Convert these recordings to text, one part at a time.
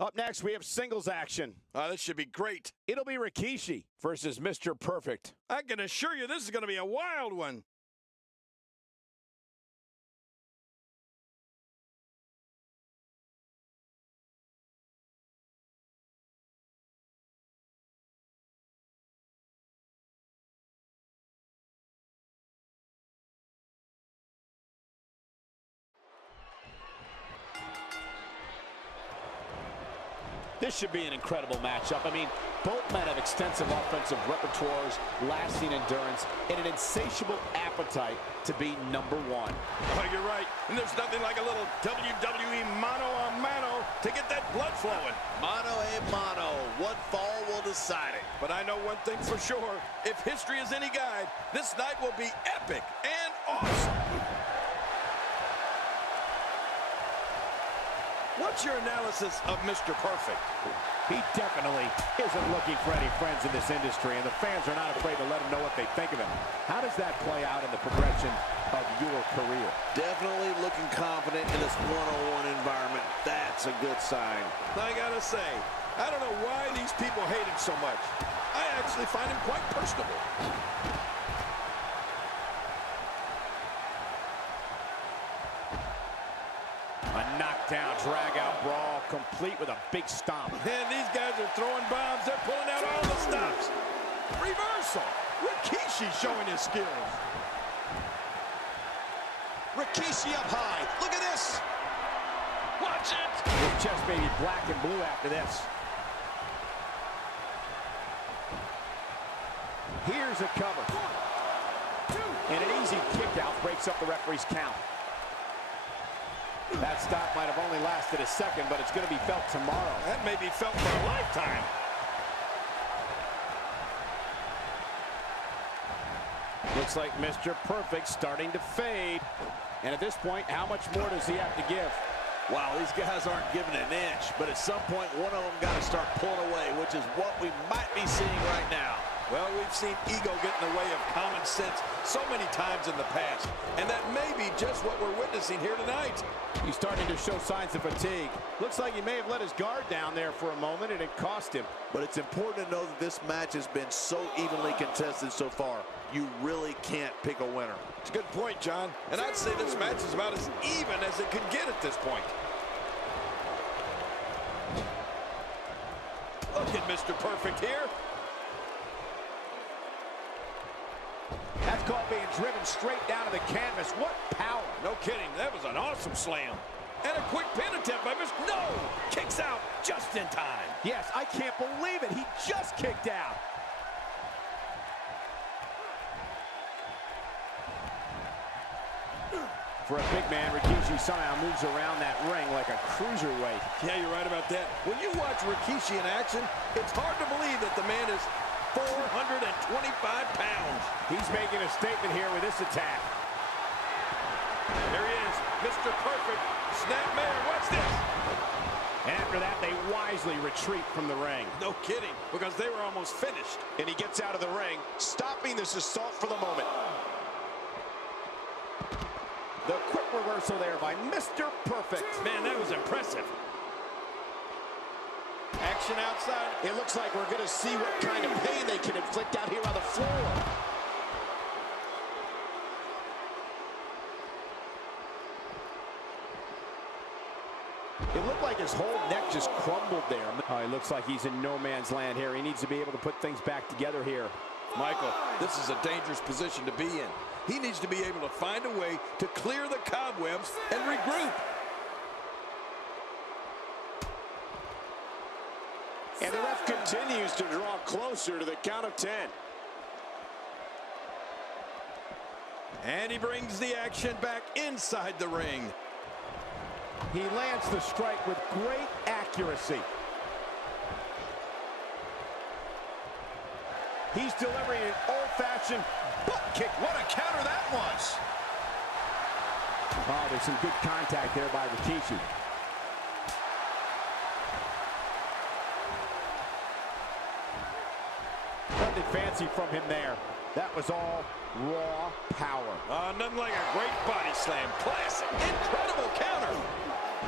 Up next, we have singles action. This should be great. It'll be Rikishi versus Mr. Perfect. I can assure you this is going to be a wild one. This should be an incredible matchup. I mean, both men have extensive offensive repertoires, lasting endurance, and an insatiable appetite to be number one. Oh, you're right. And there's nothing like a little WWE mano-a-mano to get that blood flowing. Mano-a-mano. What fall will decide it? But I know one thing for sure. If history is any guide, this night will be epic and awesome. What's your analysis of Mr. Perfect? He definitely isn't looking for any friends in this industry, and the fans are not afraid to let him know what they think of him. How does that play out in the progression of your career? Definitely looking confident in this one-on-one environment. That's a good sign. I gotta say, I don't know why these people hate him so much. I actually find him quite personable. A knockdown, drag-out brawl, complete with a big stomp. And these guys are throwing bombs. They're pulling out all the stops. Reversal. Rikishi showing his skills. Rikishi up high. Look at this. Watch it. His chest may be black and blue after this. Here's a cover. 1, 2. And an easy kick out breaks up the referee's count. That stop might have only lasted a second, but it's going to be felt tomorrow. That may be felt for a lifetime. Looks like Mr. Perfect starting to fade. And at this point, how much more does he have to give? Wow, these guys aren't giving an inch, but at some point, one of them got to start pulling away, which is what we might be seeing right now. Well, we've seen ego get in the way of common sense so many times in the past, and that may be just what we're witnessing here tonight. He's starting to show signs of fatigue. Looks like he may have let his guard down there for a moment, and it cost him. But it's important to know that this match has been so evenly contested so far. You really can't pick a winner. It's a good point, John. And I'd say this match is about as even as it could get at this point. Look at Mr. Perfect here. That's called being driven straight down to the canvas. What power. No kidding. That was an awesome slam. And a quick pin attempt by Mr. No! Kicks out just in time. Yes, I can't believe it. He just kicked out. For a big man, Rikishi somehow moves around that ring like a cruiserweight. Yeah, you're right about that. When you watch Rikishi in action, it's hard to believe that the man is 425 pounds. He's making a statement here with this attack. There he is, Mr. Perfect. Snapmare, watch this. And after that, they wisely retreat from the ring. No kidding, because they were almost finished. And he gets out of the ring, stopping this assault for the moment. The quick reversal there by Mr. Perfect. Man, that was impressive. Action outside. It looks like we're going to see what kind of pain they can inflict out here on the floor. It looked like his whole neck just crumbled there. Oh, he looks like he's in no man's land here. He needs to be able to put things back together here. Michael, this is a dangerous position to be in. He needs to be able to find a way to clear the cobwebs and regroup. And the ref continues to draw closer to the count of 10. And he brings the action back inside the ring. He lands the strike with great accuracy. He's delivering an old-fashioned butt kick. What a counter that was. Oh, there's some good contact there by Rikishi. Nothing fancy from him there. That was all raw power. Nothing like a great body slam. Classic. Incredible counter.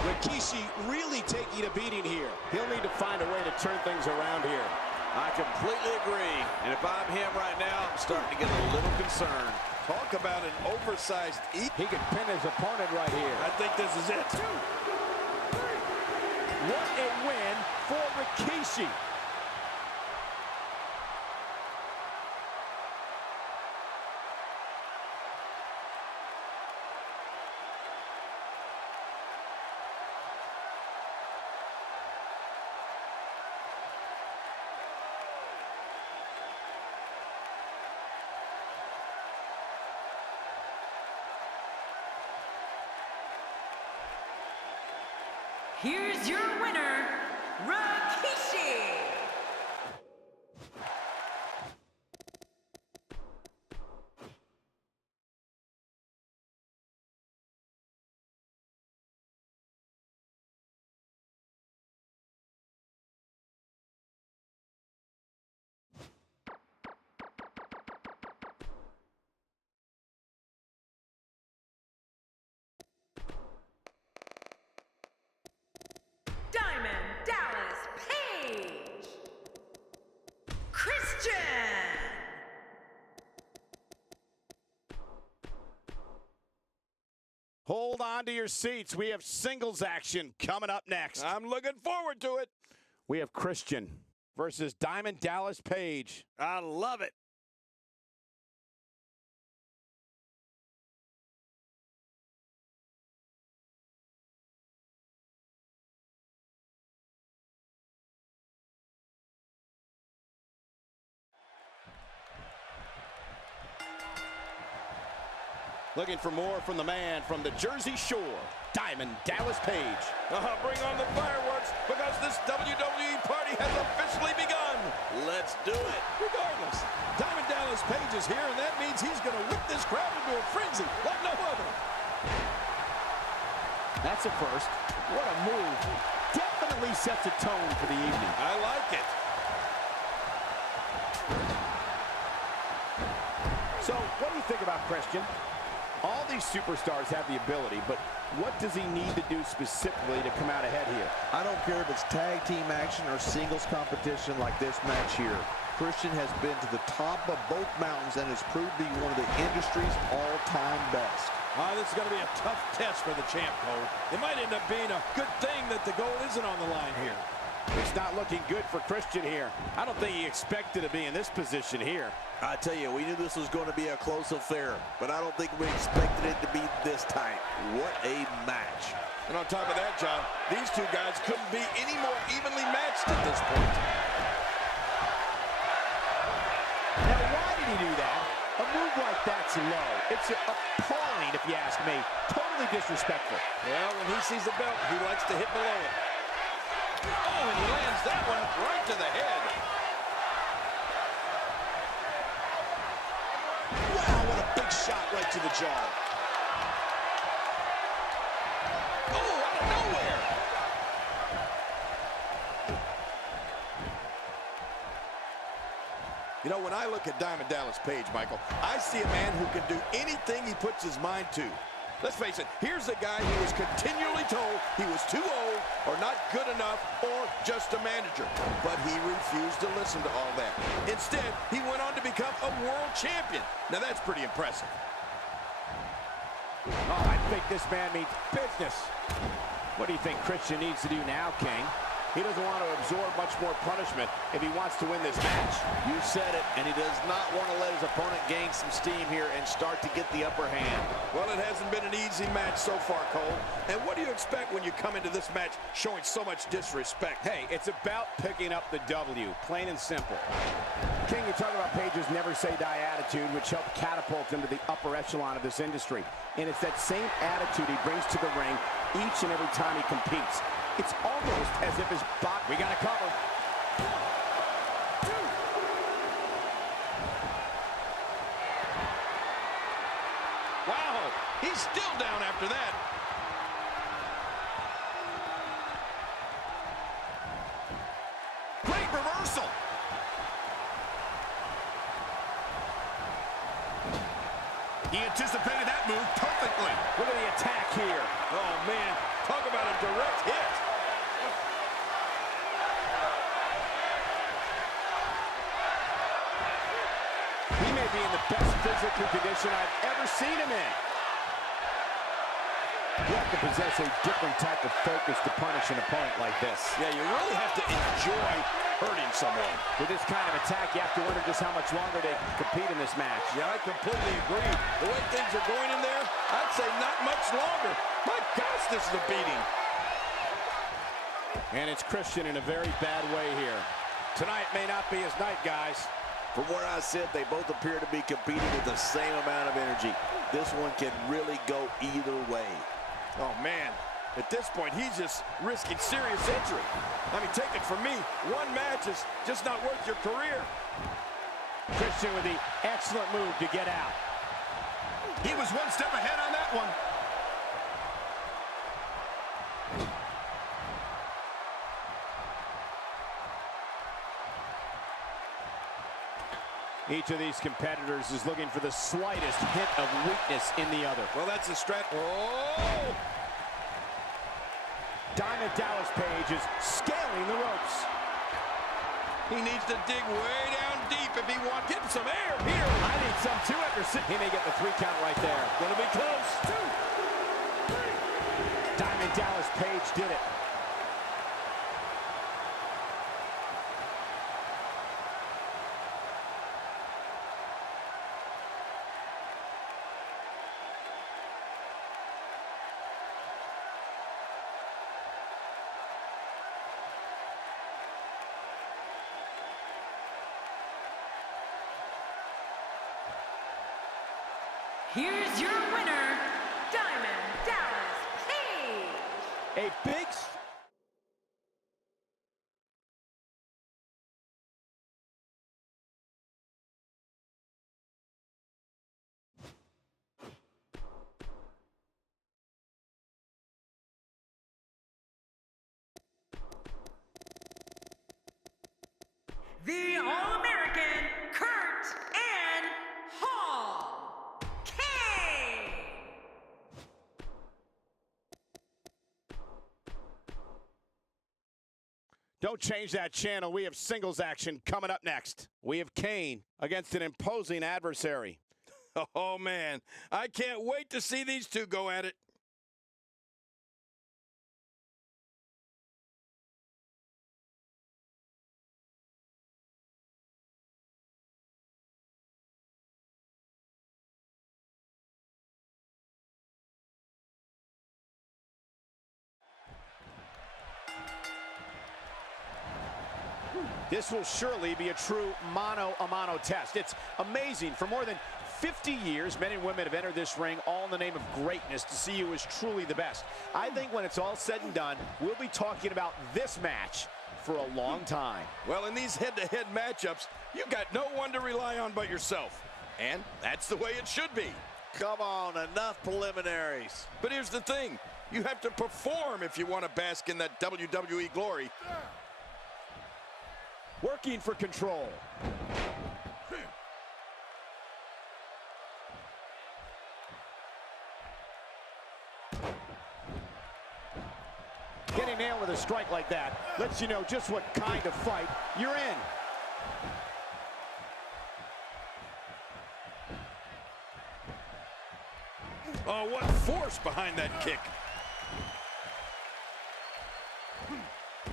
Rikishi really taking a beating here. He'll need to find a way to turn things around here. I completely agree. And if I'm him right now, I'm starting to get a little concerned. Talk about an oversized eat. He could pin his opponent right here. I think this is it. 2, 3. What a win for Rikishi. Here's your winner, Rikishi. Hold on to your seats. We have singles action coming up next. I'm looking forward to it. We have Christian versus Diamond Dallas Page. I love it. Looking for more from the man from the Jersey Shore, Diamond Dallas Page. Bring on the fireworks, because this WWE party has officially begun. Let's do it. Regardless, Diamond Dallas Page is here, and that means he's going to whip this crowd into a frenzy like no other. That's a first. What a move. Definitely sets a tone for the evening. I like it. So, what do you think about Christian? All these superstars have the ability, but what does he need to do specifically to come out ahead here? I don't care if it's tag team action or singles competition like this match here. Christian has been to the top of both mountains and has proved to be one of the industry's all-time best. This is going to be a tough test for the champ, Cole. It might end up being a good thing that the gold isn't on the line here. It's not looking good for Christian here. I don't think he expected to be in this position here. I tell you, we knew this was going to be a close affair, but I don't think we expected it to be this tight. What a match. And on top of that, John, these two guys couldn't be any more evenly matched at this point. Now, why did he do that? A move like that's low. It's appalling, if you ask me. Totally disrespectful. Well, when he sees the belt, he likes to hit below it. Oh, and he lands that one right to the head. Wow, what a big shot right to the jaw. Oh, out of nowhere. You know, when I look at Diamond Dallas Page, Michael, I see a man who can do anything he puts his mind to. Let's face it, here's a guy who was continually told he was too old or not good enough or just a manager. But he refused to listen to all that. Instead, he went on to become a world champion. Now, that's pretty impressive. Oh, I think this man means business. What do you think Christian needs to do now, King? He doesn't want to absorb much more punishment if he wants to win this match. You said it, and he does not want to let his opponent gain some steam here and start to get the upper hand. Well, it hasn't been an easy match so far, Cole. And what do you expect when you come into this match showing so much disrespect? Hey, it's about picking up the W, plain and simple. King, you talk about Page's never-say-die attitude, which helped catapult him to the upper echelon of this industry. And it's that same attitude he brings to the ring each and every time he competes. It's almost as if his bot. We got to cover. 1, 2. Wow, he's still down after that. Great reversal. He anticipated that move perfectly. Look at the attack here. Oh, man, Talk about a direct hit. He may be in the best physical condition I've ever seen him in. You have to possess a different type of focus to punish an opponent like this. Yeah, you really have to enjoy hurting someone. With this kind of attack, you have to wonder just how much longer they can compete in this match. Yeah, I completely agree. The way things are going in there, I'd say not much longer. My gosh, this is a beating. And it's Christian in a very bad way here. Tonight may not be his night, guys. From where I sit, they both appear to be competing with the same amount of energy. This one can really go either way. Oh, man. At this point, he's just risking serious injury. I mean, take it from me, one match is just not worth your career. Christian with the excellent move to get out. He was one step ahead on that one. Each of these competitors is looking for the slightest hint of weakness in the other. Well, that's a strat. Oh! Diamond Dallas Page is scaling the ropes. He needs to dig way down deep if he wants. Get some air here. I need some too after he may get the 3 count right there. Gonna be close. 2, 3. Diamond Dallas Page did it. Here's your winner, Diamond Dallas Page. A big... The All-American Kurt and Hall K. Don't change that channel. We have singles action coming up next. We have Kane against an imposing adversary. Oh, man. I can't wait to see these two go at it. This will surely be a true mano-a-mano test. It's amazing. For more than 50 years, men and women have entered this ring all in the name of greatness to see who is truly the best. I think when it's all said and done, we'll be talking about this match for a long time. Well, in these head-to-head matchups, you got no one to rely on but yourself. And that's the way it should be. Come on, enough preliminaries. But here's the thing. You have to perform if you want to bask in that WWE glory. Working for control. Getting nailed with a strike like that lets you know just what kind of fight you're in. Oh, what force behind that kick.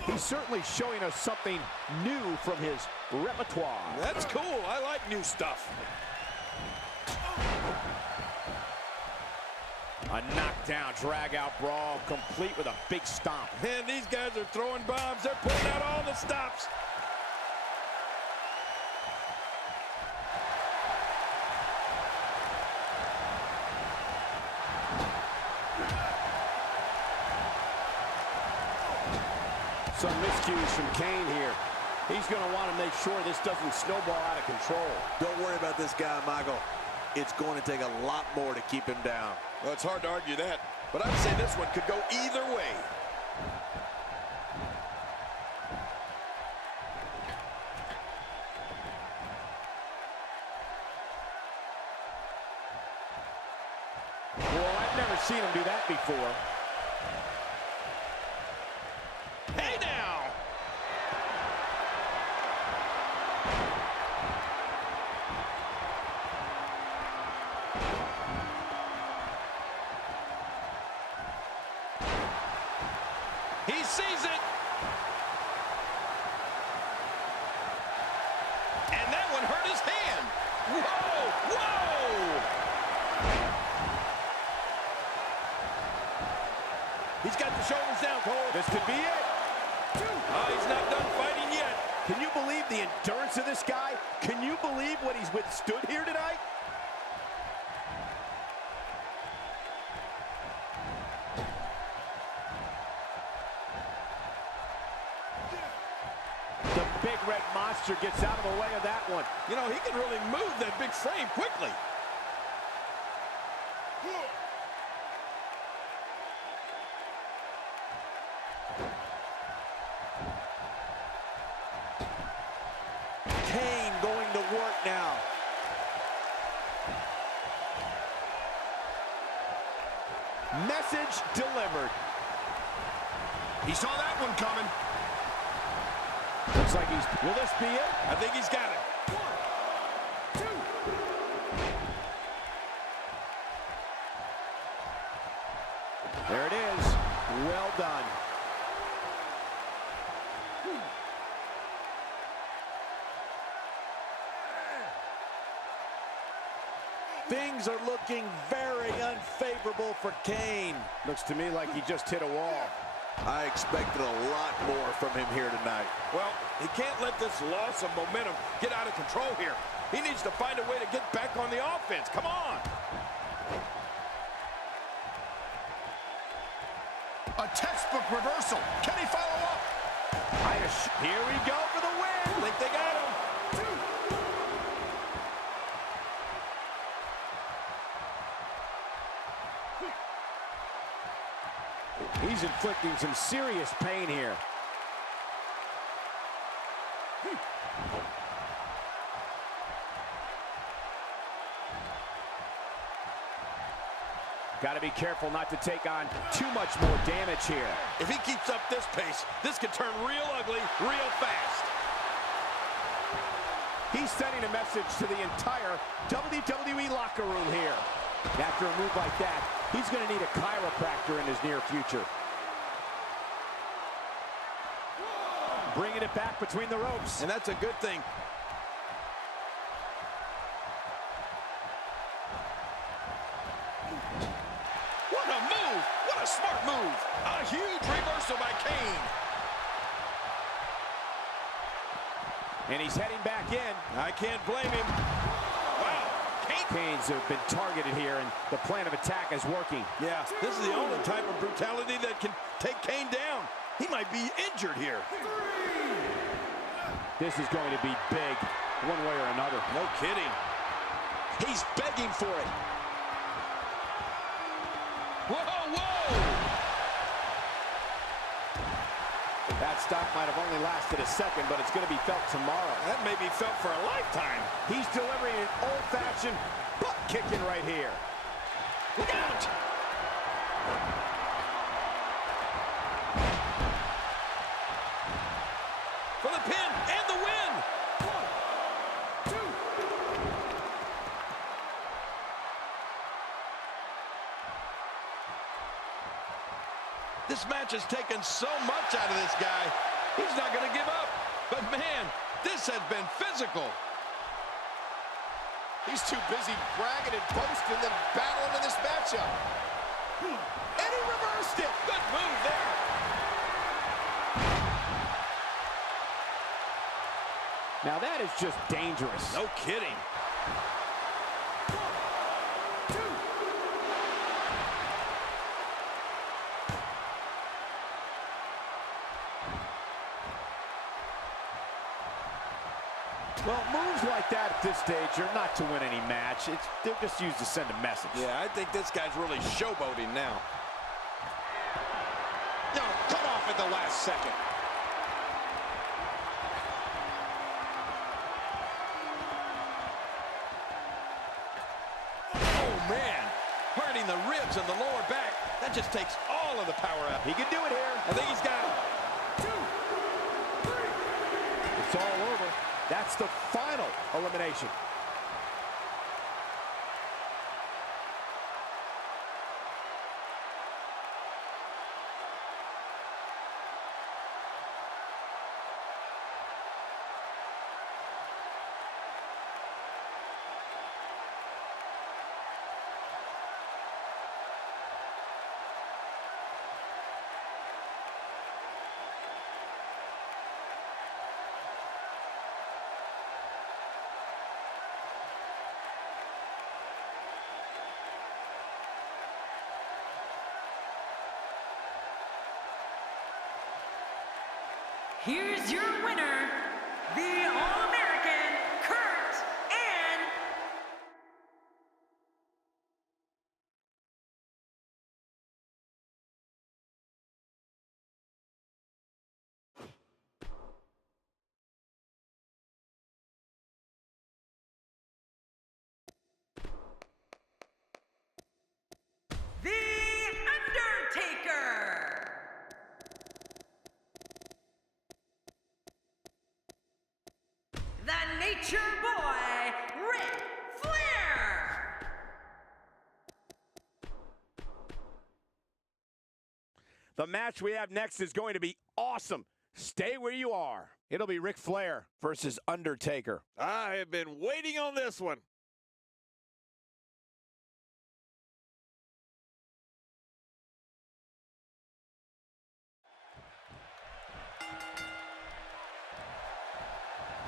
He's certainly showing us something new from his repertoire. That's cool. I like new stuff. A knockdown, drag-out brawl, complete with a big stomp. Man, these guys are throwing bombs. They're pulling out all the stops. Some miscues from Kane here. He's going to want to make sure this doesn't snowball out of control. Don't worry about this guy, Michael. It's going to take a lot more to keep him down. Well, it's hard to argue that, but I'd say this one could go either way. Well, I've never seen him do that before. He sees it. And that one hurt his hand. Whoa, whoa. He's got the shoulders down, Cole. This could be it. Oh, he's not done fighting yet. Can you believe the endurance of this guy? Can you believe what he's withstood here tonight? The big red monster gets out of the way of that one. You know, he can really move that big frame quickly. Kane going to work now. Message delivered. He saw that one coming. Looks like he's... Will this be it? I think he's got it. There it is. Well done. Things are looking very unfavorable for Kane. Looks to me like he just hit a wall. I expected a lot more from him here tonight. Well, he can't let this loss of momentum get out of control here. He needs to find a way to get back on the offense. Come on. A textbook reversal. Can he follow up? Here we go for the win. I think they got him. He's inflicting some serious pain here. Got to be careful not to take on too much more damage here. If he keeps up this pace, this could turn real ugly real fast. He's sending a message to the entire WWE locker room here. After a move like that, he's going to need a chiropractor in his near future. Bringing it back between the ropes. And that's a good thing. What a move! What a smart move! A huge reversal by Kane. And he's heading back in. I can't blame him. Wow, Kane's have been targeted here, and the plan of attack is working. Yeah, this is the only type of brutality that can take Kane down. He might be injured here. This is going to be big, one way or another. No kidding. He's begging for it. Whoa, whoa! That stop might have only lasted a second, but it's going to be felt tomorrow. That may be felt for a lifetime. He's delivering an old-fashioned butt kicking right here. Look out! For the pin and the win! 1, 2. This match has taken so much out of this guy. He's not going to give up. But man, this has been physical. He's too busy bragging and boasting than battling in this matchup. And he reversed it. Good move there. Now that is just dangerous. No kidding. Well, moves like that at this stage are not to win any match. They're just used to send a message. Yeah, I think this guy's really showboating now. No, cut off at the last second. Oh, man. Hurting the ribs and the lower back. That just takes all of the power out. He can do it here. I think he's got it. It's all over. That's the final elimination. Here's your winner, the All-American Kurt Angle. The Undertaker. The Nature Boy, Ric Flair. The match we have next is going to be awesome. Stay where you are. It'll be Ric Flair versus Undertaker. I have been waiting on this one.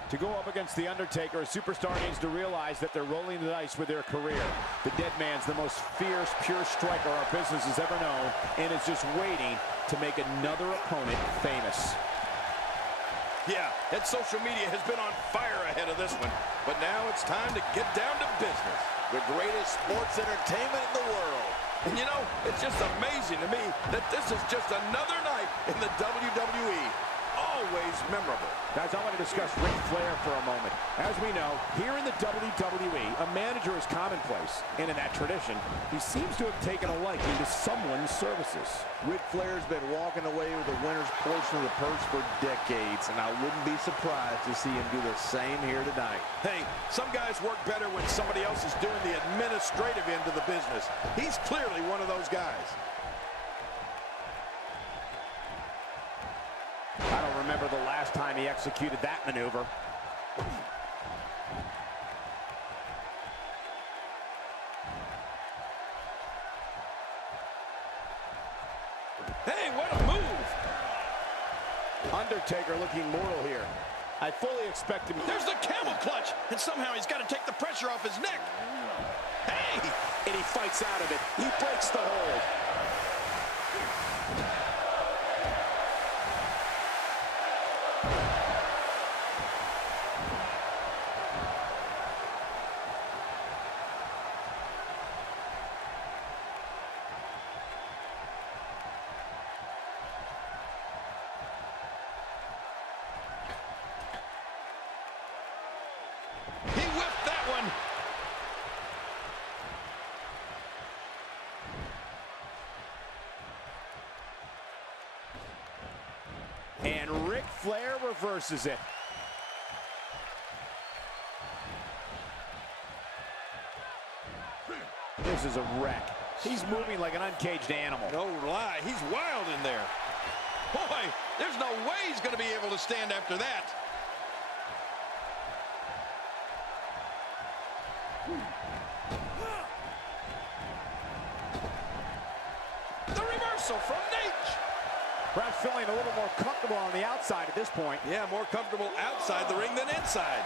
To go up against The Undertaker, a superstar needs to realize that they're rolling the dice with their career. The dead man's the most fierce, pure striker our business has ever known, and is just waiting to make another opponent famous. Yeah, and social media has been on fire ahead of this one. But now it's time to get down to business. The greatest sports entertainment in the world. And you know, it's just amazing to me that this is just another night in the WWE. Always memorable. Guys, I want to discuss Ric Flair for a moment. As we know, here in the WWE, a manager is commonplace. And in that tradition, he seems to have taken a liking to someone's services. Ric Flair's been walking away with the winner's portion of the purse for decades, and I wouldn't be surprised to see him do the same here tonight. Hey, some guys work better when somebody else is doing the administrative end of the business. He's clearly one of those guys. I don't remember the last time he executed that maneuver. Hey, what a move! Undertaker looking mortal here. I fully expect him. There's the camel clutch, and somehow he's got to take the pressure off his neck. Hey! And he fights out of it. He breaks the hold. He whipped that one. And Ric Flair reverses it. This is a wreck. He's moving like an uncaged animal. No lie, he's wild in there. Boy, there's no way he's going to be able to stand after that. The reversal from Nate. Perhaps feeling a little more comfortable on the outside at this point. Yeah, more comfortable outside the ring than inside.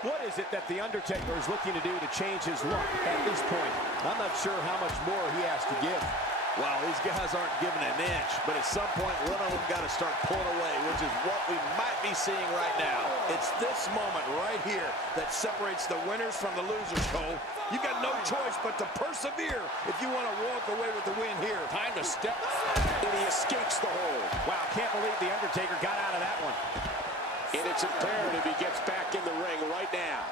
What is it that The Undertaker is looking to do to change his look at this point? I'm not sure how much more he has to give. Wow, these guys aren't giving an inch, but at some point, one of them got to start pulling away, which is what we might be seeing right now. It's this moment right here that separates the winners from the losers, Cole. You got no choice but to persevere if you want to walk away with the win here. Time to step, and he escapes the hold. Wow, can't believe The Undertaker got out of that one. And it's imperative he gets back in the ring right now.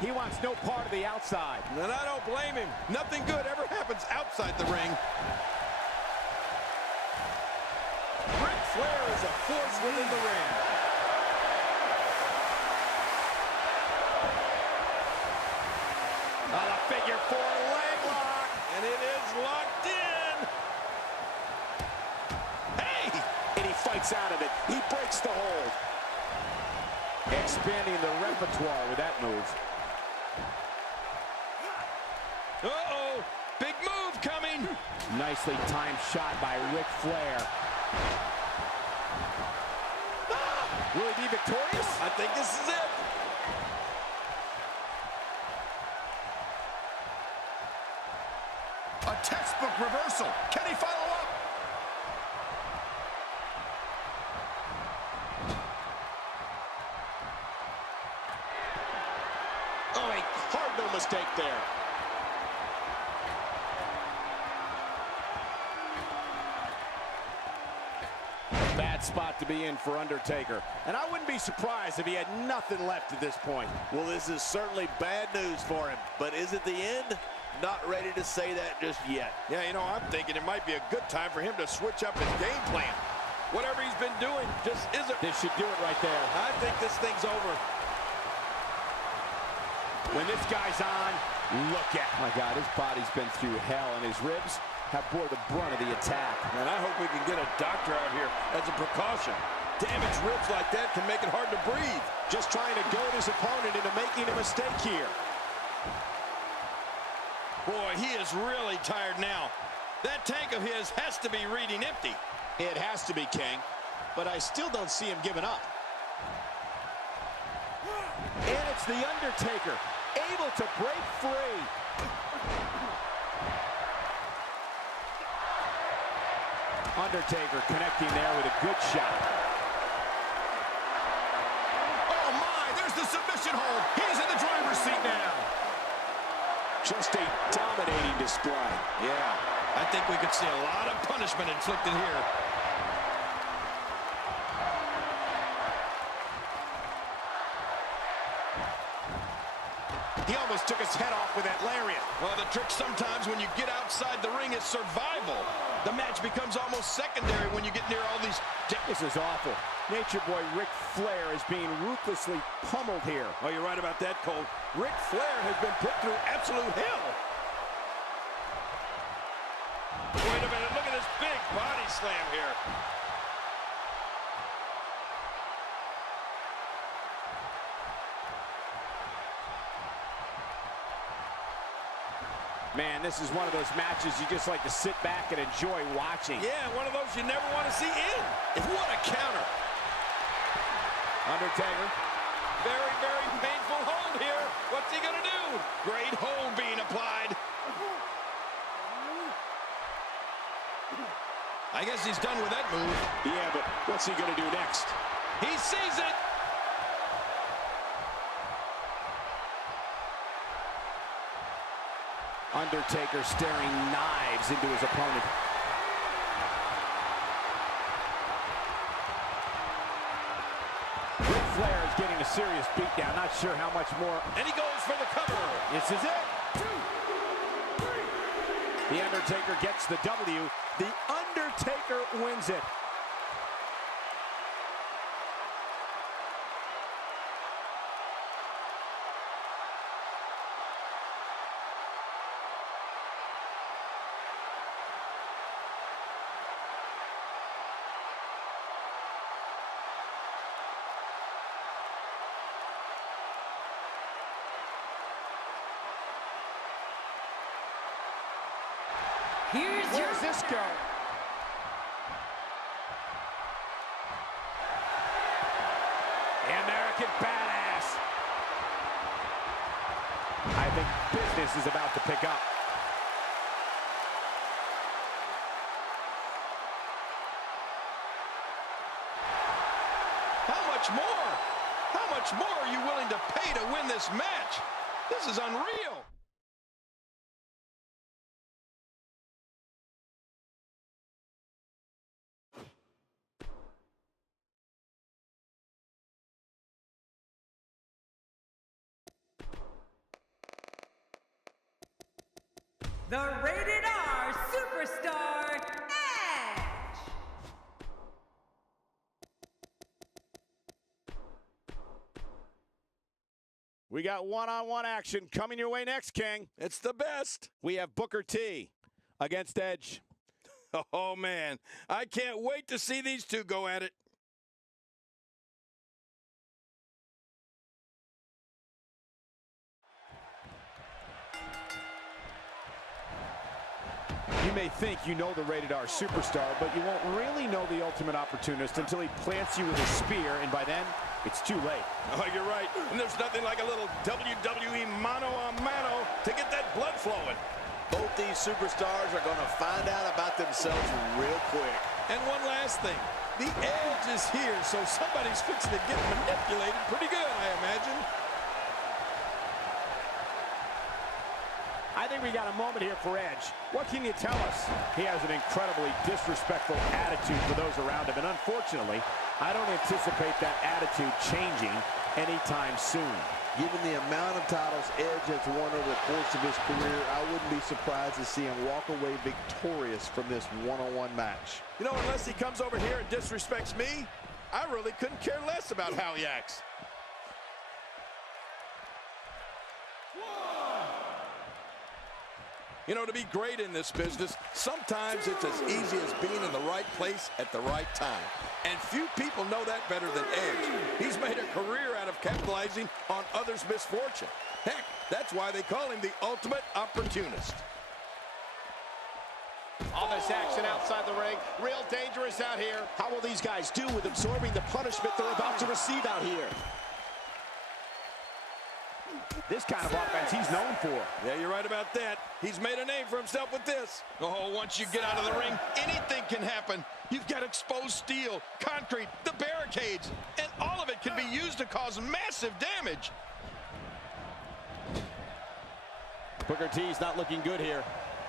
He wants no part of the outside. And I don't blame him. Nothing good ever happens outside the ring. Ric Flair is a force within the ring. On a figure four leg lock. And it is locked in. Hey! And he fights out of it. He breaks the hold. Expanding the repertoire with that move. Uh-oh! Big move coming! Nicely timed shot by Ric Flair. Will he be victorious? I think this is it. A textbook reversal. Can he follow up? Oh, a cardinal mistake there. Bad spot to be in for Undertaker. And I wouldn't be surprised if he had nothing left at this point. Well, this is certainly bad news for him. But is it the end? Not ready to say that just yet. Yeah, you know, I'm thinking it might be a good time for him to switch up his game plan. Whatever he's been doing just isn't. This should do it right there. I think this thing's over. When this guy's on, look at him. My God, his body's been through hell, and his ribs have bore the brunt of the attack. And I hope we can get a doctor out here as a precaution. Damaged ribs like that can make it hard to breathe. Just trying to goad his opponent into making a mistake here. Boy, he is really tired now. That tank of his has to be reading empty. It has to be, King. But I still don't see him giving up. And it's The Undertaker, able to break free. Undertaker connecting there with a good shot. Oh, my. There's the submission hold. He's in the driver's seat now. Just a dominating display. Yeah, I think we could see a lot of punishment inflicted here. He almost took his head off with that lariat. Well, the trick sometimes when you get outside the ring is survival. The match becomes almost secondary when you get near all these... This is awful. Nature Boy Ric Flair is being ruthlessly pummeled here. Oh, you're right about that, Cole. Ric Flair has been put through absolute hell. Wait a minute, look at this big body slam here. Man, this is one of those matches you just like to sit back and enjoy watching. Yeah, one of those you never want to see end. What a counter. Undertaker. Very, very painful hold here. What's he going to do? Great hold being applied. I guess he's done with that move. Yeah, but what's he going to do next? He sees it. Undertaker staring knives into his opponent. Ric Flair is getting a serious beatdown. Not sure how much more. And he goes for the cover. This is it. 2, 3. The Undertaker gets the W. The Undertaker wins it. Where's this go? The American Badass. I think business is about to pick up. How much more? How much more are you willing to pay to win this match? This is unreal. the Rated R Superstar, Edge. We got one-on-one action coming your way next, King. It's the best. We have Booker T against Edge. Oh, man. I can't wait to see these two go at it. You may think you know the Rated R Superstar, but you won't really know the Ultimate Opportunist until he plants you with a spear, and by then, it's too late. Oh, you're right. And there's nothing like a little WWE mano a mano to get that blood flowing. Both these superstars are going to find out about themselves real quick. And one last thing. The Edge is here, so somebody's fixing to get manipulated pretty good, I imagine. I think we got a moment here for Edge. What can you tell us? He has an incredibly disrespectful attitude for those around him, and unfortunately, I don't anticipate that attitude changing anytime soon. Given the amount of titles Edge has won over the course of his career, I wouldn't be surprised to see him walk away victorious from this one-on-one match. You know, unless he comes over here and disrespects me, I really couldn't care less about how he acts. You know, to be great in this business, sometimes it's as easy as being in the right place at the right time. And few people know that better than Edge. He's made a career out of capitalizing on others' misfortune. Heck, that's why they call him the ultimate opportunist. All this action outside the ring, real dangerous out here. How will these guys do with absorbing the punishment they're about to receive out here? This kind of offense he's known for. Yeah, you're right about that. He's made a name for himself with this. Oh, once you get out of the ring, anything can happen. You've got exposed steel, concrete, the barricades, and all of it can be used to cause massive damage. Booker T's not looking good here.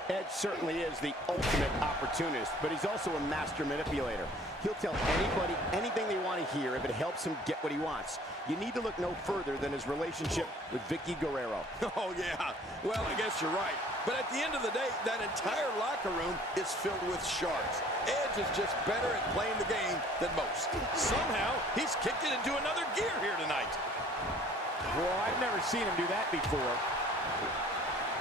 Edge certainly is the ultimate opportunist, but he's also a master manipulator. He'll tell anybody anything they want to hear if it helps him get what he wants. You need to look no further than his relationship with Vicky Guerrero. Oh, yeah. Well, I guess you're right. But at the end of the day, that entire locker room is filled with sharks. Edge is just better at playing the game than most. Somehow, he's kicked it into another gear here tonight. Well, I've never seen him do that before.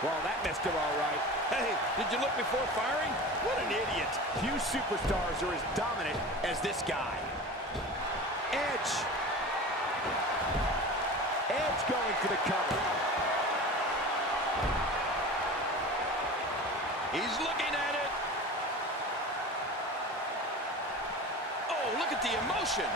Well, that missed him all right. Hey, did you look before firing? What an idiot. Few superstars are as dominant as this guy. Edge. Edge going for the cover. He's looking at it. Oh, look at the emotion.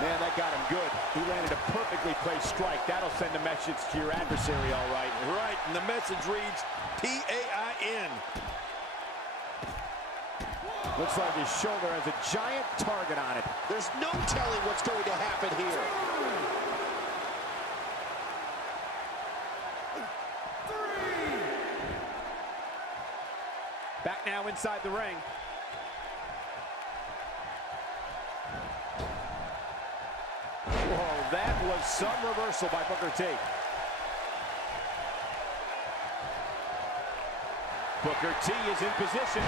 Man, that got him good. He landed a perfectly placed strike. That'll send a message to your adversary, all right. Right, and the message reads P-A-I-N. Looks like his shoulder has a giant target on it. There's no telling what's going to happen here. Back now inside the ring. Whoa, that was some reversal by Booker T. Booker T is in position.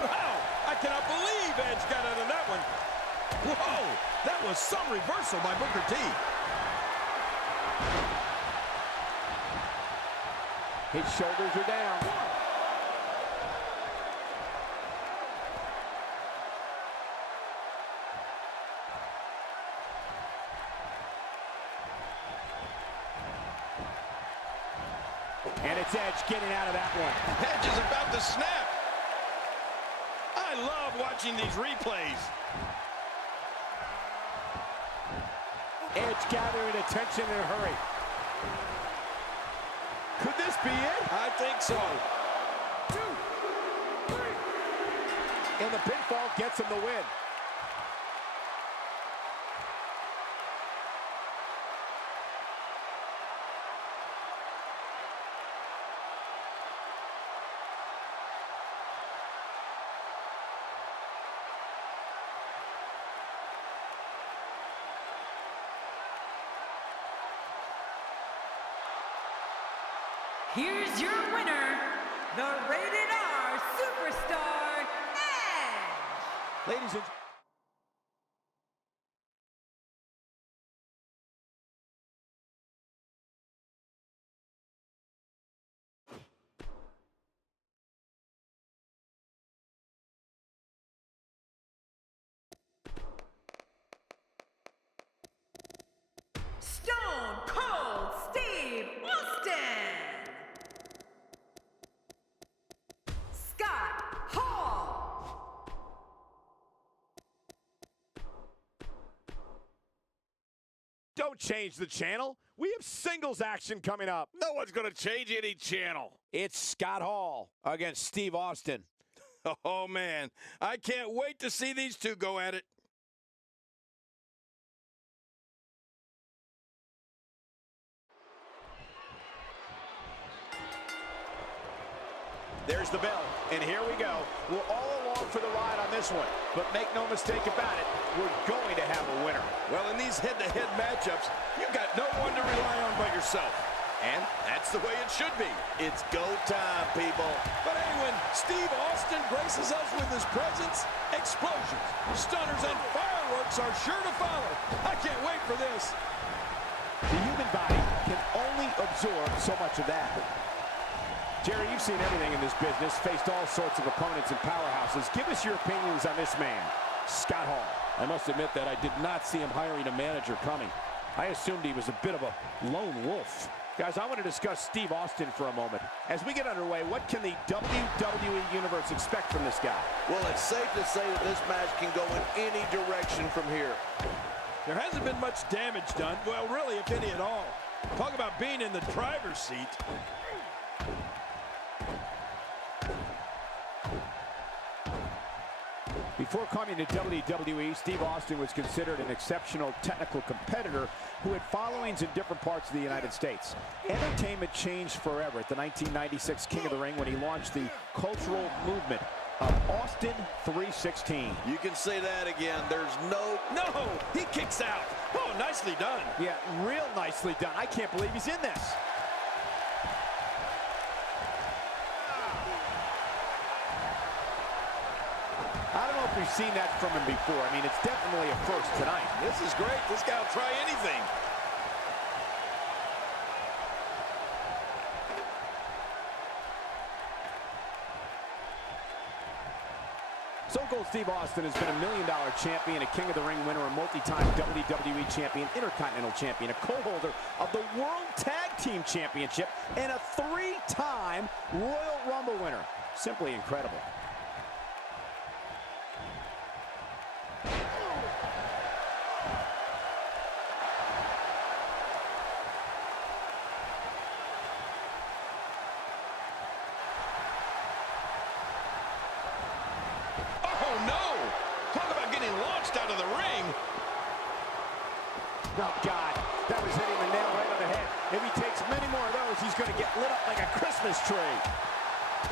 Wow, I cannot believe Edge got out of that one. Whoa, that was some reversal by Booker T. His shoulders are down. And it's Edge getting out of that one. Edge is about to snap. I love watching these replays. Edge gathering attention in a hurry. Could this be it? I think so. 2, 3. And the pinfall gets him the win. Here's your winner, the Rated R Superstar, Edge. Ladies and Stone Cold Steve Austin. Scott Hall. change the channel. We have singles action coming up. No one's going to change any channel. It's Scott Hall against Steve Austin. Oh, man. I can't wait to see these two go at it. There's the bell, and here we go. We're all along for the ride on this one, but make no mistake about it, we're going to have a winner. Well, in these head-to-head matchups, you've got no one to rely on but yourself. And that's the way it should be. It's go time, people. But hey, when Steve Austin graces us with his presence, explosions, stunners, and fireworks are sure to follow. I can't wait for this. The human body can only absorb so much of that. Jerry, you've seen everything in this business, faced all sorts of opponents and powerhouses. Give us your opinions on this man, Scott Hall. I must admit that I did not see him hiring a manager coming. I assumed he was a bit of a lone wolf. Guys, I want to discuss Steve Austin for a moment. As we get underway, what can the WWE Universe expect from this guy? Well, it's safe to say that this match can go in any direction from here. There hasn't been much damage done. Well, really, if any at all. Talk about being in the driver's seat. Before coming to WWE, Steve Austin was considered an exceptional technical competitor who had followings in different parts of the United States. Entertainment changed forever at the 1996 King of the Ring when he launched the cultural movement of Austin 316. You can say that again. There's no... No! He kicks out. Oh, nicely done. Yeah, real nicely done. I can't believe he's in this. I don't know if we've seen that from him before. I mean, it's definitely a first tonight. This is great. This guy will try anything. Stone Cold Steve Austin has been a $1 million champion, a King of the Ring winner, a multi-time WWE champion, Intercontinental champion, a co-holder of the World Tag Team Championship, and a 3-time Royal Rumble winner. Simply incredible. Oh, God, that was hitting the nail right on the head. If he takes many more of those, he's going to get lit up like a Christmas tree.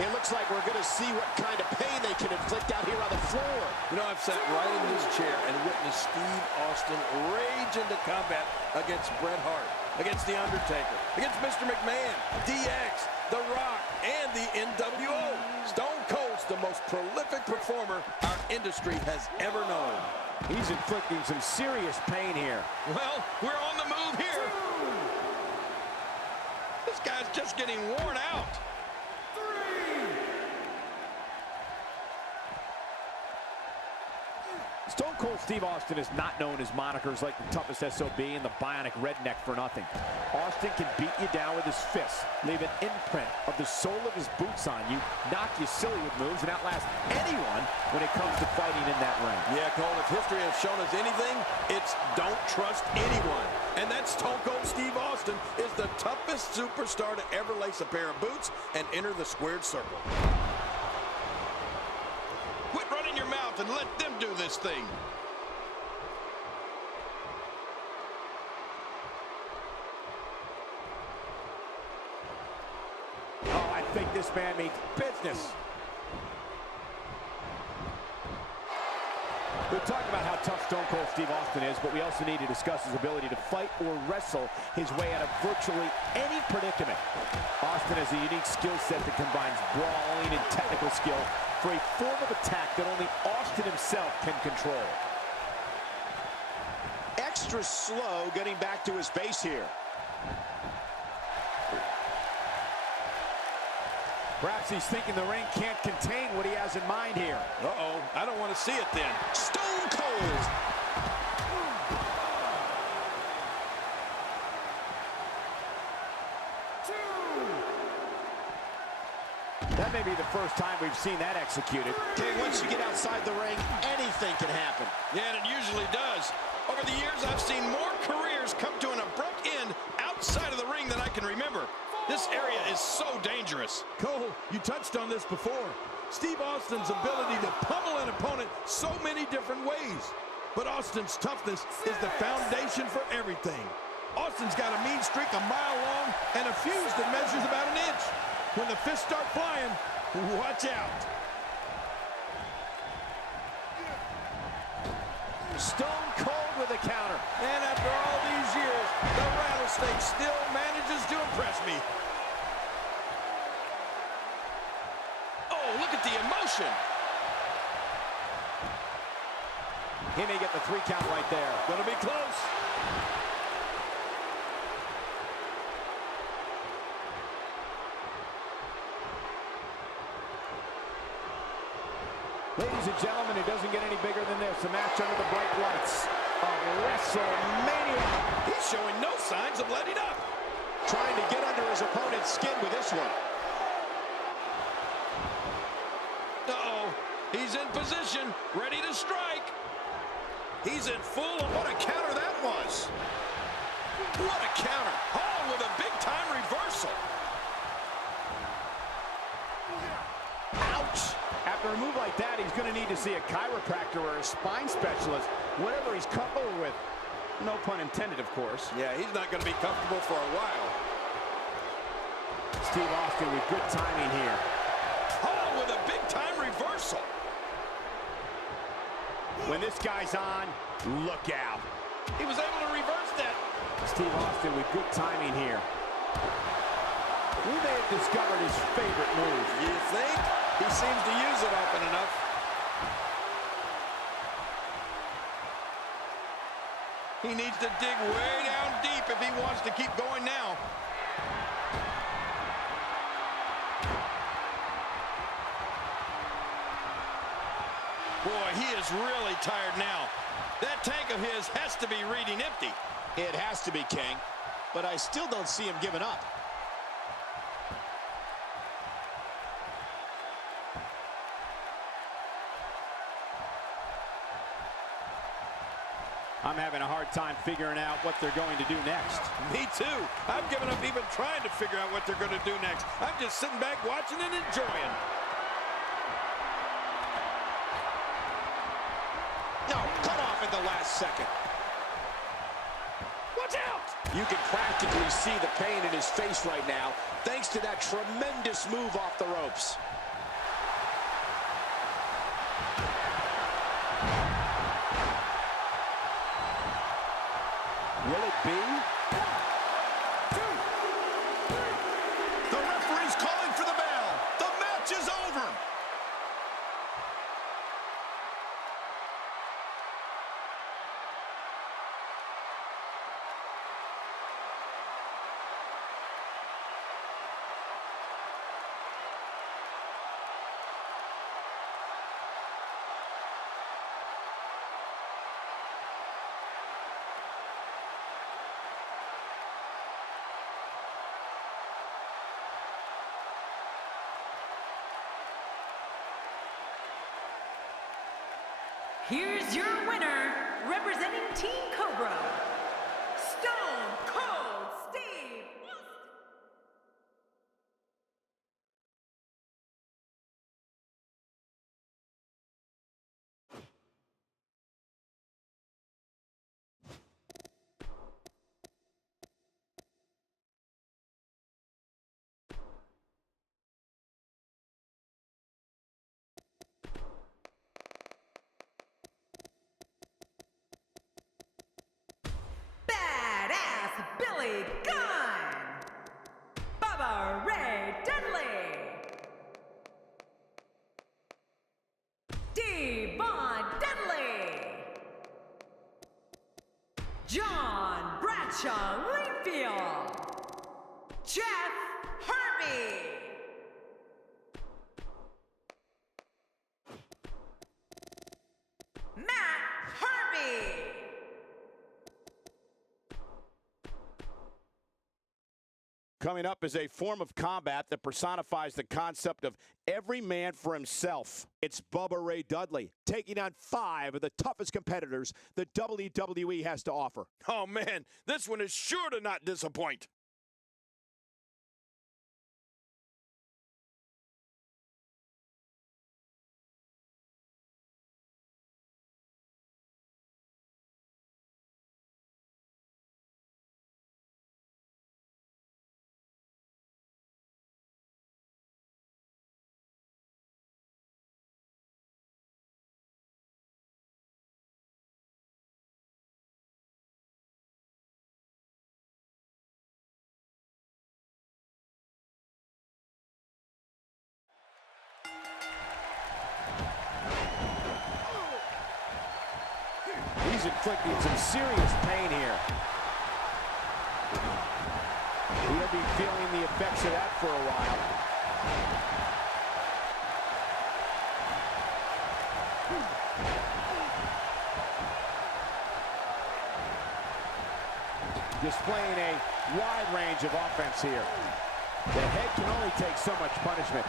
It looks like we're going to see what kind of pain they can inflict out here on the floor. You know, I've sat right in this chair and witnessed Steve Austin rage into combat against Bret Hart, against The Undertaker, against Mr. McMahon, DX, The Rock, and the NWO. Stone Cold's the most prolific performer our industry has ever known. He's inflicting some serious pain here. Well, we're on the move here. This guy's just getting worn out. Stone Cold Steve Austin is not known as monikers like the toughest SOB and the bionic redneck for nothing. Austin can beat you down with his fists, leave an imprint of the sole of his boots on you, knock you silly with moves, and outlast anyone when it comes to fighting in that ring. Yeah, Cole, if history has shown us anything, it's don't trust anyone. And that Stone Cold Steve Austin is the toughest superstar to ever lace a pair of boots and enter the squared circle. Quit running your mouth and let them do this thing. Oh, I think this man means business. We've talked about how tough Stone Cold Steve Austin is, but we also need to discuss his ability to fight or wrestle his way out of virtually any predicament. Austin has a unique skill set that combines brawling and technical skill for a form of attack that only Austin himself can control. Extra slow getting back to his base here. Perhaps he's thinking the ring can't contain what he has in mind here. Uh-oh, I don't want to see it then. Stone Cold. That may be the first time we've seen that executed. Okay, once you get outside the ring, anything can happen. Yeah, and it usually does. Over the years, I've seen more careers come to an abrupt end outside of the ring than I can remember. This area is so dangerous. Cole, you touched on this before. Steve Austin's ability to pummel an opponent so many different ways. But Austin's toughness is the foundation for everything. Austin's got a mean streak a mile long and a fuse that measures about an inch. When the fists start flying, watch out. Stone Cold with a counter. And after all these years, the Rattlesnake still manages to impress me. Oh, look at the emotion. He may get the 3 count right there. Gonna be close. Ladies and gentlemen, it doesn't get any bigger than this. A match under the bright lights of WrestleMania. He's showing no signs of letting up. Trying to get under his opponent's skin with this one. Uh-oh. He's in position, ready to strike. He's in full. What a counter that was. What a counter. Hall with a big-time reversal. Ouch! After a move like that, he's going to need to see a chiropractor or a spine specialist, whatever he's comfortable with. No pun intended, of course. Yeah, he's not going to be comfortable for a while. Steve Austin with good timing here. Hall with a big-time reversal. When this guy's on, look out. He was able to reverse that. Steve Austin with good timing here. We may have discovered his favorite move. You think? He seems to use it often enough. He needs to dig way down deep if he wants to keep going now. Boy, he is really tired now. That tank of his has to be reading empty. It has to be, King. But I still don't see him giving up. I'm having a hard time figuring out what they're going to do next. Me too. I've given up even trying to figure out what they're going to do next. I'm just sitting back watching and enjoying. No, cut off at the last second. Watch out! You can practically see the pain in his face right now, thanks to that tremendous move off the ropes. Will it be? 1, 2, 3. The referee's calling for the bell. The match is over. Here's your winner, representing Team Cobra, Stone Cold Steve Austin. Billy Gunn, Bubba Ray Dudley, Devon Dudley, John Bradshaw Layfield, Jeff Harvey, Matt Harvey, Coming up is a form of combat that personifies the concept of every man for himself. It's Bubba Ray Dudley taking on 5 of the toughest competitors the WWE has to offer. Oh, man, this one is sure to not disappoint. He's inflicting some serious pain here. He'll be feeling the effects of that for a while. Displaying a wide range of offense here. The head can only take so much punishment.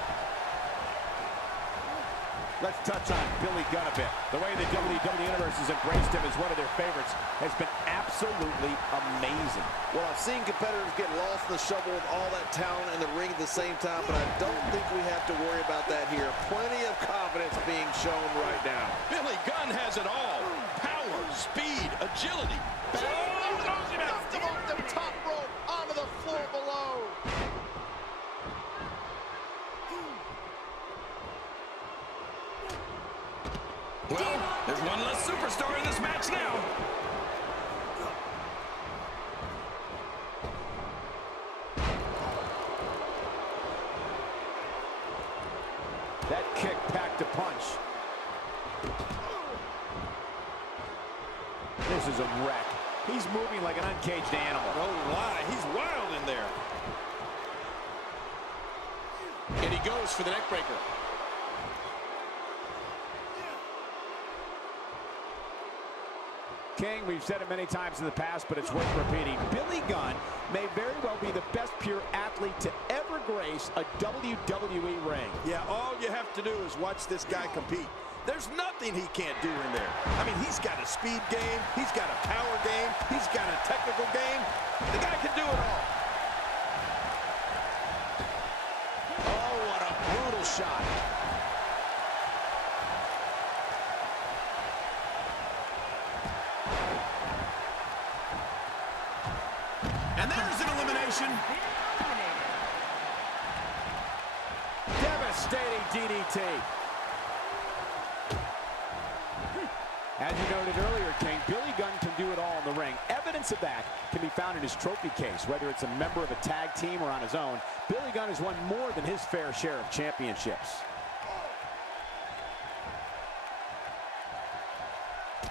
Let's touch on Billy Gunn a bit. The way the WWE Universe has embraced him as one of their favorites has been absolutely amazing. Well, I've seen competitors get lost in the shuffle with all that talent in the ring at the same time, but I don't think we have to worry about that here. Plenty of confidence being shown right now. Billy Gunn has it all. Power, speed, agility. The top rope onto the floor below. Well, there's one less superstar in this match now. That kick packed a punch. This is a wreck. He's moving like an uncaged animal. No lie, he's wild in there. And he goes for the neck breaker. King, we've said it many times in the past, but it's worth repeating. Billy Gunn may very well be the best pure athlete to ever grace a WWE ring. Yeah, all you have to do is watch this guy compete. There's nothing he can't do in there. I mean, he's got a speed game, he's got a power game, he's got a technical game. The guy can do it all. Oh, what a brutal shot. And there's an elimination. Devastating DDT. As you noted earlier, King, Billy Gunn can do it all in the ring. Evidence of that can be found in his trophy case. Whether it's a member of a tag team or on his own, Billy Gunn has won more than his fair share of championships.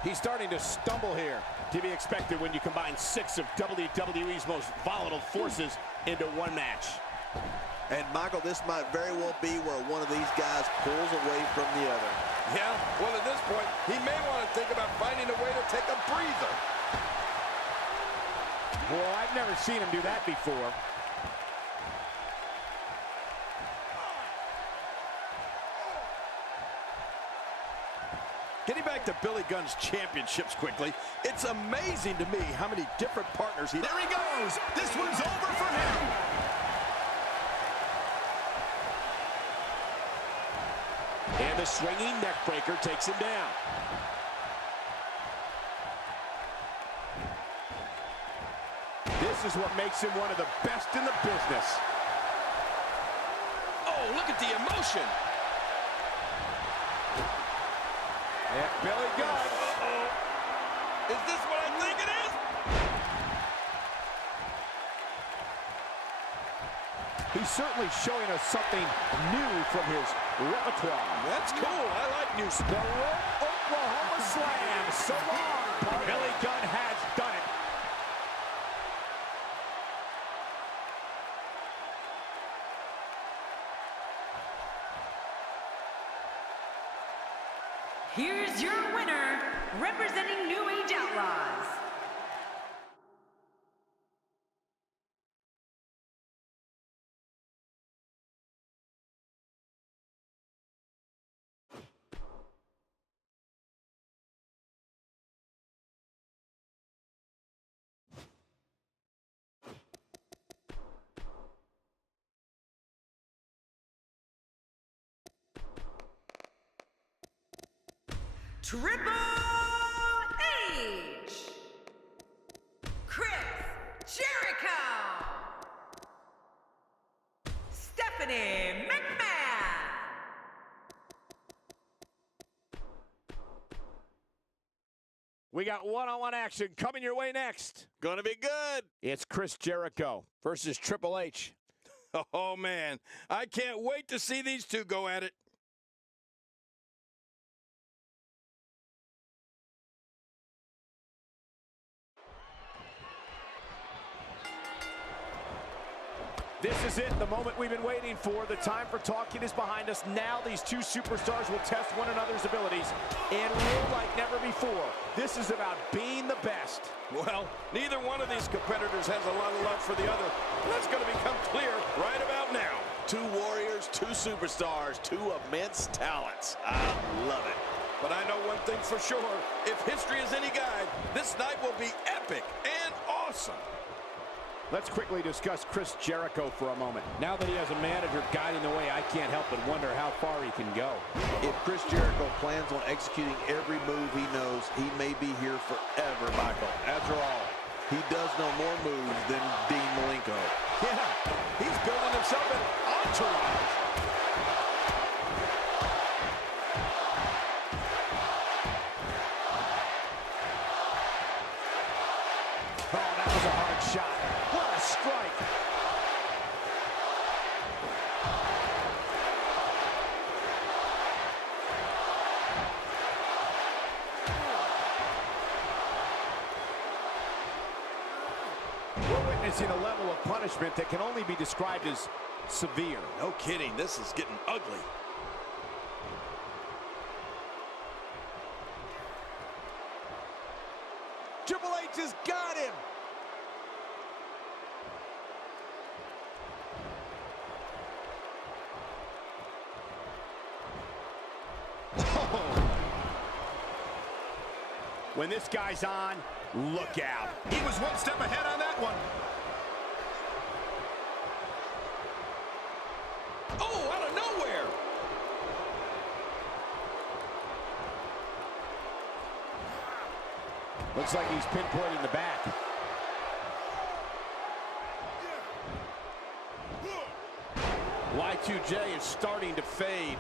He's starting to stumble here. To be expected when you combine 6 of WWE's most volatile forces into one match. And, Michael, this might very well be where one of these guys pulls away from the other. Yeah, well, at this point, he may want to think about finding a way to take a breather. Well, I've never seen him do that before. Getting back to Billy Gunn's championships quickly, it's amazing to me how many different partners he... There he goes. This one's over for him. And the swinging neck breaker takes him down. This is what makes him one of the best in the business. Oh, look at the emotion. Yeah, Billy Gunn. Is this what I think it is? He's certainly showing us something new from his repertoire. That's cool. I like new stuff. The rope Oklahoma Slam. So long, partner. Billy Gunn has done it. Here's your winner, representing New Age Outlaws, Triple H, Chris Jericho, Stephanie McMahon. We got one-on-one action coming your way next. Gonna be good. It's Chris Jericho versus Triple H. Oh, man. I can't wait to see these two go at it. This is it, the moment we've been waiting for. The time for talking is behind us. Now these two superstars will test one another's abilities and rule like never before. This is about being the best. Well, neither one of these competitors has a lot of love for the other. That's going to become clear right about now. Two warriors, two superstars, two immense talents. I love it. But I know one thing for sure. If history is any guide, this night will be epic and awesome. Let's quickly discuss Chris Jericho for a moment. Now that he has a manager guiding the way, I can't help but wonder how far he can go. If Chris Jericho plans on executing every move he knows, he may be here forever, Michael. After all, he does know more moves than Dean Malenko. Yeah, he's building himself an entourage. Oh, that was a hard shot. What a strike. We're witnessing a level of punishment that can only be described as severe. No kidding, this is getting ugly. Triple H has got him. When this guy's on, look out. He was one step ahead on that one. Oh, out of nowhere. Looks like he's pinpointing the back. Y2J is starting to fade.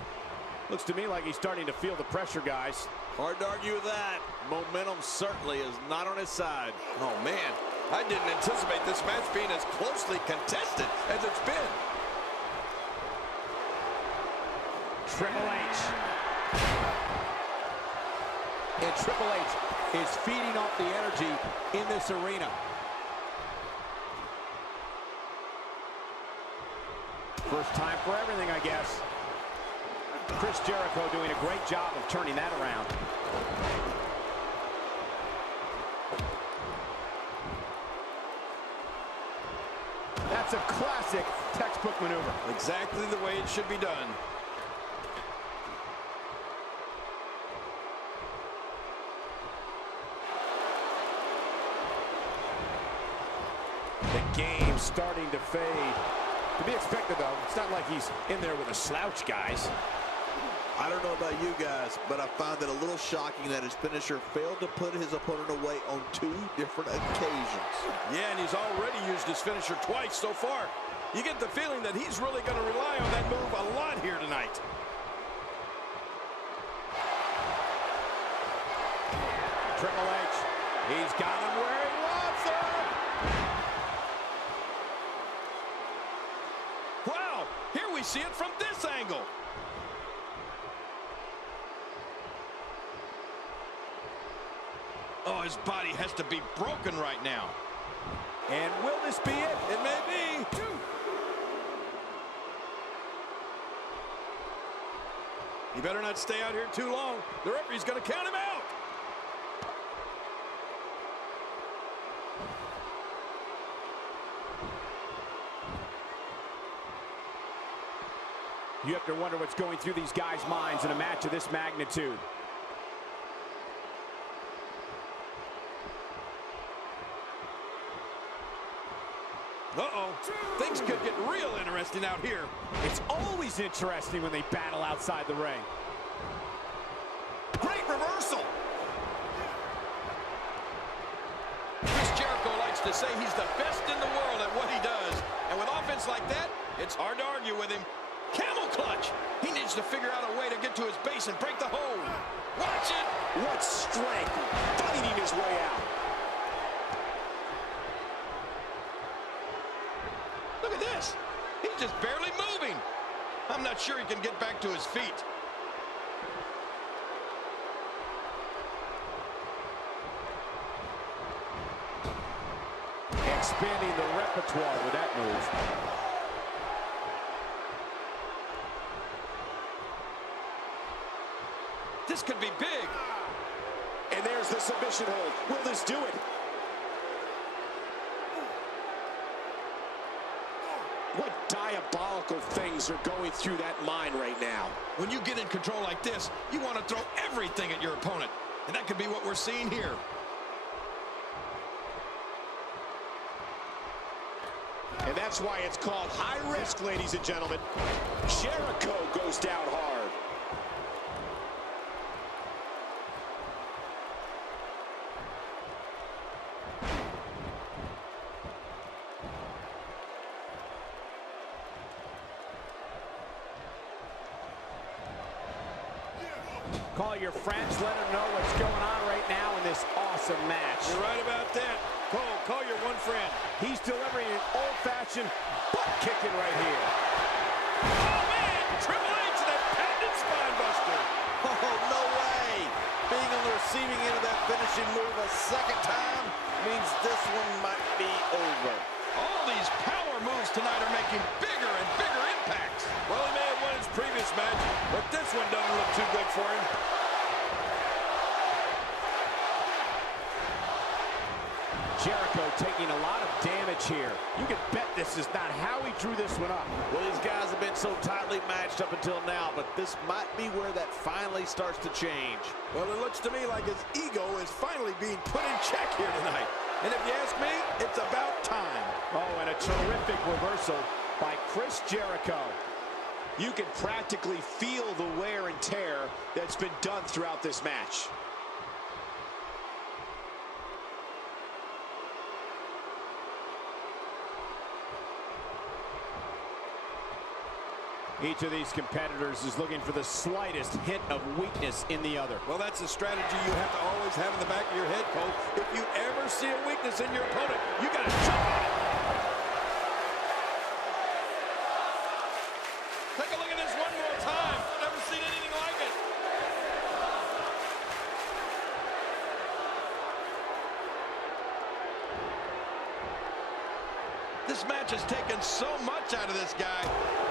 Looks to me like he's starting to feel the pressure, guys. Hard to argue with that. Momentum certainly is not on his side. Oh, man, I didn't anticipate this match being as closely contested as it's been. Triple H. And Triple H is feeding off the energy in this arena. First time for everything, I guess. Chris Jericho doing a great job of turning that around. That's a classic textbook maneuver. Exactly the way it should be done. The game's starting to fade. To be expected, though. It's not like he's in there with a slouch, guys. I don't know about you guys, but I found it a little shocking that his finisher failed to put his opponent away on 2 different occasions. Yeah, and he's already used his finisher twice so far. You get the feeling that he's really going to rely on that move a lot here tonight. Triple H, he's got him where he wants him. Wow, here we see it from this angle. Oh, his body has to be broken right now. And will this be it? It may be. He better not stay out here too long. The referee's going to count him out. You have to wonder what's going through these guys' minds in a match of this magnitude. Uh-oh. Things could get real interesting out here. It's always interesting when they battle outside the ring. Great reversal. wants to say he's the best in the world at what he does. And with offense like that, it's hard to argue with him. Camel clutch. He needs to figure out a way to get to his base and break the hold. Watch it. What strength, fighting his way out. Look at this. He's just barely moving. I'm not sure he can get back to his feet. Expanding the repertoire with that move. This could be big. And there's the submission hold. Will this do it? What diabolical things are going through that mind right now? When you get in control like this, you want to throw everything at your opponent. And that could be what we're seeing here. And that's why it's called high risk, ladies and gentlemen. Jericho goes down hard. Call your friends, let them know what's going on right now in this awesome match. You're right about that. Cole, call your one friend. He's delivering an old-fashioned butt kicking right here. Oh, man! Triple H, that patented spine buster. Oh, no way. Being on the receiving end of that finishing move a second time means this one might be over. All these power moves tonight are making bigger and bigger impacts. Well, he may have won his previous match, but this one doesn't look too good for him. Jericho taking a lot of damage here. You can bet this is not how he drew this one up. Well, these guys have been so tightly matched up until now, but this might be where that finally starts to change. Well, it looks to me like his ego is finally being put in check here tonight. And if you ask me, it's about time. Oh, and a terrific reversal by Chris Jericho. You can practically feel the wear and tear that's been done throughout this match. Each of these competitors is looking for the slightest hint of weakness in the other. Well, that's a strategy you have to always have in the back of your head, Cole. If you ever see a weakness in your opponent, you got to jump on it. Take a look at this one more time. I've never seen anything like it. This match has taken so much out of this guy.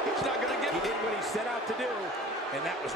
He's not going to get it. He did what he set out to do, and that was